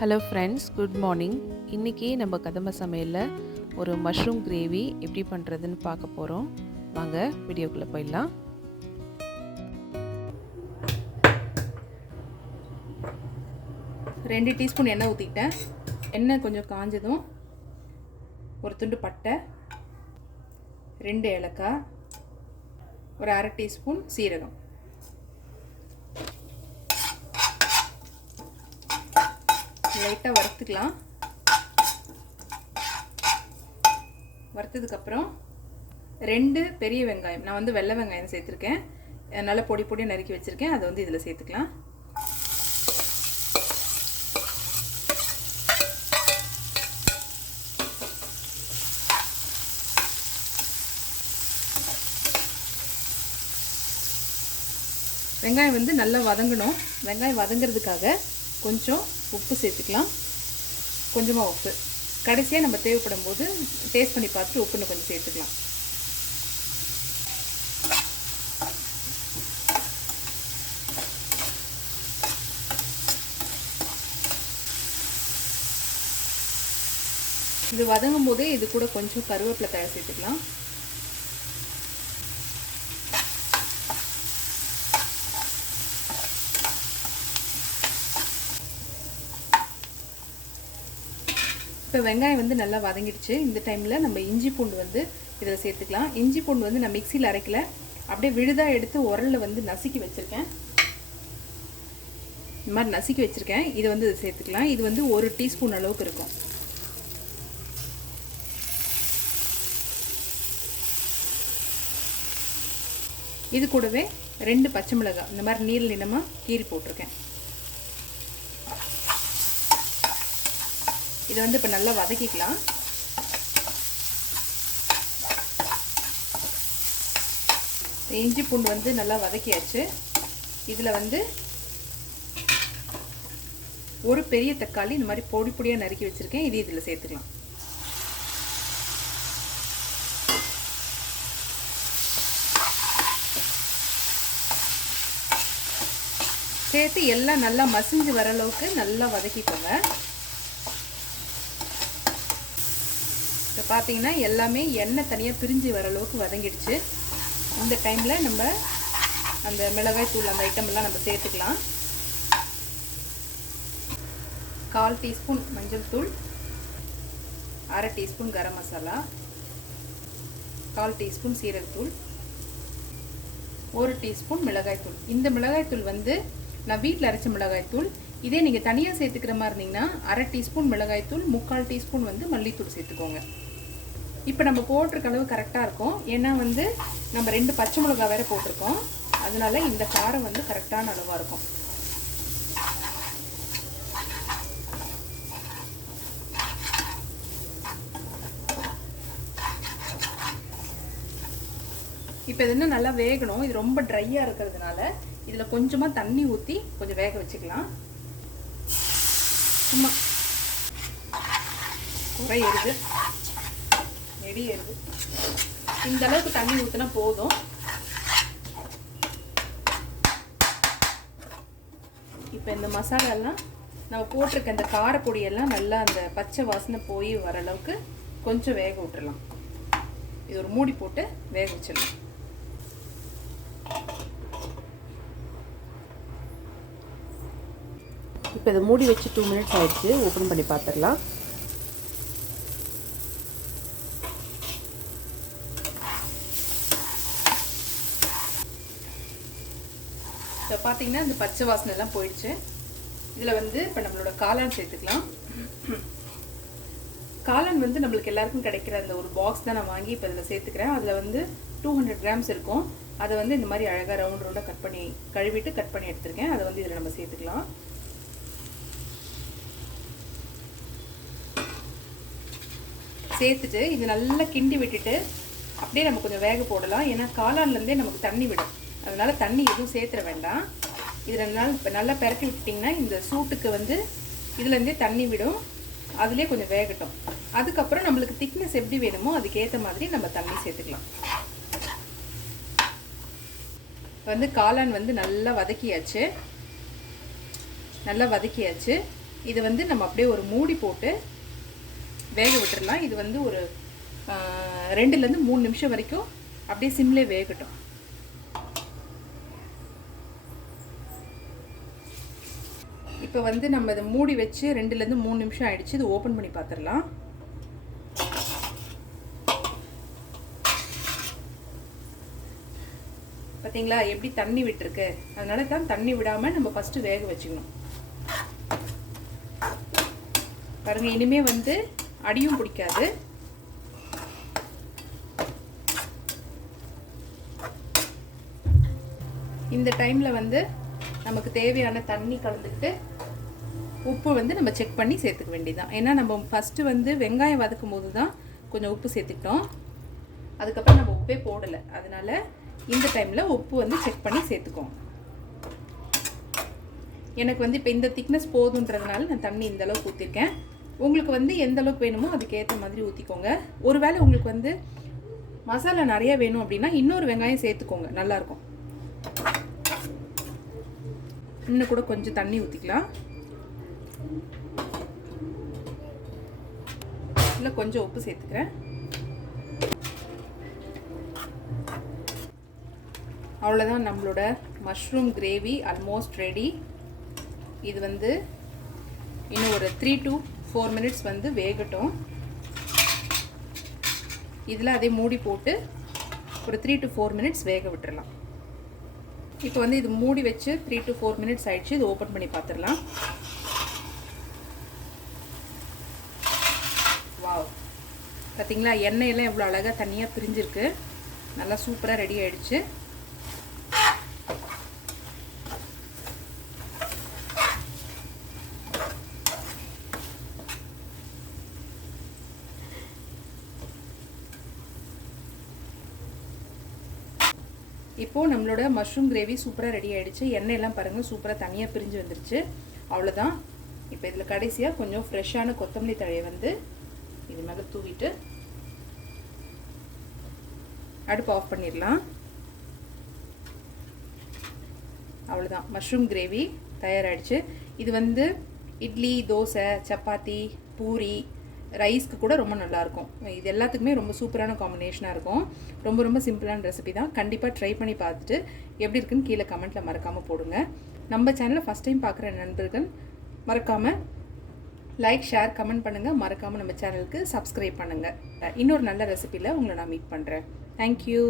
Hello friends, good morning. இன்றைக்கி நம்ம கதம்ப சமையலில் ஒரு மஷ்ரூம் கிரேவி எப்படி பண்ணுறதுன்னு பார்க்க போகிறோம். வாங்க வீடியோக்குள்ளே போயிடலாம். ரெண்டு டீஸ்பூன் எண்ணெய் ஊற்றிக்கிட்டேன். எண்ணெய் கொஞ்சம் காஞ்சதும் ஒரு துண்டு பட்டை, 2 ஏலக்காய், ஒரு அரை டீஸ்பூன் சீரகம், லைட்டாக வறுத்துக்கலாம். வறுத்ததுக்கப்புறம் 2 பெரிய வெங்காயம், நான் வந்து வெள்ளை வெங்காயம் சேர்த்துருக்கேன், நல்லா பொடி பொடியாக நறுக்கி வச்சுருக்கேன், அதை வந்து இதில் சேர்த்துக்கலாம். வெங்காயம் வந்து நல்லா வதங்கணும். வெங்காயம் வதங்கிறதுக்காக கொஞ்சம் உப்பு சேர்த்துக்கலாம். கொஞ்சமாக உப்பு கடைசியாக நம்ம தேவைப்படும் போது டேஸ்ட் பண்ணி பார்த்துட்டு உப்புன்னு கொஞ்சம் சேர்த்துக்கலாம். இது வதங்கும் போதே இது கூட கொஞ்சம் கருவேப்பிலை தழை சேர்த்துக்கலாம். இப்போ வெங்காயம் வந்து நல்லா வதங்கிடுச்சு. இந்த டைமில் நம்ம இஞ்சி பூண்டு வந்து இதில் சேர்த்துக்கலாம். இஞ்சி பூண்டு வந்து நான் மிக்சியில் அரைக்கல, அப்படியே விழுதாக எடுத்து உரலில் வந்து நசுக்கி வச்சுருக்கேன். இந்த மாதிரி நசுக்கி வச்சுருக்கேன். இது வந்து இதை சேர்த்துக்கலாம். இது வந்து 1 டீஸ்பூன் அளவுக்கு இருக்கும். இது கூடவே 2 பச்சை மிளகாய் இந்த மாதிரி நீல நிறமாக கீறி போட்டிருக்கேன். இதை வந்து இப்போ நல்லா வதக்கிக்கலாம். இஞ்சி பூண்டு வந்து நல்லா வதக்கியாச்சு. இதில் வந்து ஒரு பெரிய தக்காளி இந்த மாதிரி பொடி பொடியாக நறுக்கி வச்சுருக்கேன். இது இதில் சேர்த்துக்கலாம். சேர்த்து எல்லாம் நல்லா மசிஞ்சு வர அளவுக்கு நல்லா வதக்கிக்கோங்க. இப்போ பார்த்தீங்கன்னா எல்லாமே எண்ணெய் தனியாக பிரிஞ்சு வர அளவுக்கு வதங்கிடுச்சு. இந்த டைமில் நம்ம அந்த மிளகாய் தூள் அந்த ஐட்டமெல்லாம் நம்ம சேர்த்துக்கலாம். 1/4 டீஸ்பூன் மஞ்சள் தூள், அரை டீஸ்பூன் கரம் மசாலா, 1/4 டீஸ்பூன் சீரகத்தூள், 1 டீஸ்பூன் மிளகாய்த்தூள். இந்த மிளகாய்த்தூள் வந்து நான் வீட்டில் அரைச்ச மிளகாய்த்தூள். இதே நீங்கள் தனியாக சேர்த்துக்கிற மாதிரி இருந்தீங்கன்னா அரை டீஸ்பூன் மிளகாய்த்தூள், 3/4 டீஸ்பூன் வந்து மல்லித்தூள் சேர்த்துக்கோங்க. இப்போ நம்ம போட்டிருக்க அளவு கரெக்டாக இருக்கும். ஏன்னா வந்து நம்ம 2 பச்சை மிளகாய் வேறு போட்டிருக்கோம், அதனால இந்த காரம் வந்து கரெக்டான அளவாக இருக்கும். இப்போ இது இன்னும் நல்லா வேகணும். இது ரொம்ப ட்ரையாக இருக்கிறதுனால இதில் கொஞ்சமாக தண்ணி ஊற்றி கொஞ்சம் வேக வச்சுக்கலாம். சும்மா குறையிறது நெடியது, இந்த அளவுக்கு தண்ணி ஊற்றினா போதும். இப்போ இந்த மசாலாலாம் நம்ம போட்டிருக்க இந்த காரப்பொடியெல்லாம் நல்லா அந்த பச்சை வாசனை போய் வர அளவுக்கு கொஞ்சம் வேக விட்டுறலாம். இது ஒரு மூடி போட்டு வேக வச்சிடலாம். இப்போ இதை மூடி வச்சு 2 மினிட்ஸ் ஆயிடுச்சு. ஓப்பன் பண்ணி பார்த்துடலாம். இப்போ பார்த்தீங்கன்னா இந்த பச்சை வாசனை எல்லாம் போயிடுச்சு. இதில் வந்து இப்போ நம்மளோட காளான் சேர்த்துக்கலாம். காளான் வந்து நம்மளுக்கு எல்லாருக்கும் கிடைக்கிற அந்த ஒரு பாக்ஸ் தான் நான் வாங்கி இப்போ இதில் சேர்த்துக்கிறேன். அதில் வந்து 200 கிராம்ஸ் இருக்கும். அதை வந்து இந்த மாதிரி அழகாக ரவுண்ட் ரவுண்டாக கட் பண்ணி கழுவிட்டு கட் பண்ணி எடுத்துருக்கேன். அதை வந்து இதில் நம்ம சேர்த்துக்கலாம். சேர்த்துட்டு இது நல்லா கிண்டி விட்டுட்டு அப்படியே நம்ம கொஞ்சம் வேக போடலாம். ஏன்னா காளான்லேருந்தே நமக்கு தண்ணி விடும், அதனால தண்ணி எதுவும் சேர்த்துட வேண்டாம். இது 2 நாள் இப்போ நல்லா பெரட்டி விட்டுட்டிங்கன்னா இந்த சூட்டுக்கு வந்து இதுலேருந்தே தண்ணி விடும். அதுலேயே கொஞ்சம் வேகட்டும். அதுக்கப்புறம் நம்மளுக்கு திக்னஸ் எப்படி வேணுமோ அதுக்கேற்ற மாதிரி நம்ம தண்ணி சேர்த்துக்கலாம். வந்து காளான் வந்து நல்லா வதக்கியாச்சு. இது வந்து நம்ம அப்படியே ஒரு மூடி போட்டு வேக விட்டுடலாம். இது வந்து ஒரு 2லேருந்து 3 நிமிஷம் வரைக்கும் அப்படியே சிம்லே வேகட்டும். இப்போ வந்து நம்ம இதை மூடி வச்சு 2லேருந்து 3 நிமிஷம் ஆயிடுச்சு. இது ஓப்பன் பண்ணி பார்த்துடலாம். பார்த்தீங்களா எப்படி தண்ணி விட்டுருக்கு? அதனால தான் தண்ணி விடாமல் நம்ம ஃபஸ்ட்டு வேக வச்சுக்கணும். பாருங்கள், இனிமேல் வந்து அடியும் பிடிக்காது. இந்த டைமில் வந்து நமக்கு தேவையான தண்ணி கலந்துக்கிட்டு உப்பு வந்து நம்ம செக் பண்ணி சேர்த்துக்க வேண்டியதுதான். ஏன்னா நம்ம ஃபஸ்ட்டு வந்து வெங்காயம் வதக்கும் போது தான் கொஞ்சம் உப்பு சேர்த்துக்கிட்டோம். அதுக்கப்புறம் நம்ம உப்பே போடலை. அதனால் இந்த டைமில் உப்பு வந்து செக் பண்ணி சேர்த்துக்கோங்க. எனக்கு வந்து இப்போ இந்த திக்னஸ் போதுன்றதுனால நான் தண்ணி இந்த அளவுக்கு ஊற்றிருக்கேன். உங்களுக்கு வந்து எந்த அளவுக்கு வேணுமோ அதுக்கேற்ற மாதிரி ஊற்றிக்கோங்க. ஒருவேளை உங்களுக்கு வந்து மசாலா நிறையா வேணும் அப்படின்னா இன்னொரு வெங்காயம் சேர்த்துக்கோங்க, நல்லாயிருக்கும். இன்னும் கூட கொஞ்சம் தண்ணி ஊற்றிக்கலாம். இல்லை கொஞ்சம் உப்பு சேர்த்துக்கிறேன். அவ்வளோதான், நம்மளோட மஷ்ரூம் கிரேவி ஆல்மோஸ்ட் ரெடி. இது வந்து இன்னும் ஒரு 3 to 4 மினிட்ஸ் வந்து வேகட்டும். இதில் அதே மூடி போட்டு ஒரு 3 to 4 மினிட்ஸ் வேக விட்டுறலாம். இப்போ வந்து இது மூடி வச்சு 3 to 4 மினிட்ஸ் ஆயிடுச்சு. இது ஓப்பன் பண்ணி பார்த்துடலாம். வாவ், பார்த்தீங்களா எண்ணெயெல்லாம் எவ்வளோ அழகாக தனியாக பிரிஞ்சிருக்கு. நல்லா சூப்பராக ரெடி ஆயிடுச்சு. இப்போது நம்மளோட மஷ்ரூம் கிரேவி சூப்பராக ரெடி ஆகிடுச்சு. எண்ணெயெல்லாம் பாருங்கள் சூப்பராக தனியாக பிரிஞ்சு வந்துருச்சு. அவ்வளோதான். இப்போ இதில் கடைசியாக கொஞ்சம் ஃப்ரெஷ்ஷான கொத்தமல்லி தழையை வந்து இது மேலே தூவிட்டு அடுப்பு ஆஃப் பண்ணிடலாம். அவ்வளோதான், மஷ்ரூம் கிரேவி தயாராகிடுச்சு. இது வந்து இட்லி, தோசை, சப்பாத்தி, பூரி, ரைஸ்க்கு கூட ரொம்ப நல்லாயிருக்கும். இது எல்லாத்துக்குமே ரொம்ப சூப்பரான காம்பினேஷனாக இருக்கும். ரொம்ப ரொம்ப சிம்பிளான ரெசிபி தான். கண்டிப்பாக ட்ரை பண்ணி பார்த்துட்டு எப்படி இருக்குன்னு கீழே கமெண்ட்டில் மறக்காமல் போடுங்க. நம்ம சேனலை ஃபஸ்ட் டைம் பார்க்குற நண்பர்கள் மறக்காமல் லைக், ஷேர், கமெண்ட் பண்ணுங்கள். மறக்காமல் நம்ம சேனலுக்கு சப்ஸ்கிரைப் பண்ணுங்கள். இன்னொரு நல்ல ரெசிபியில் உங்களை நான் மீட் பண்ணுறேன். தேங்க்யூ.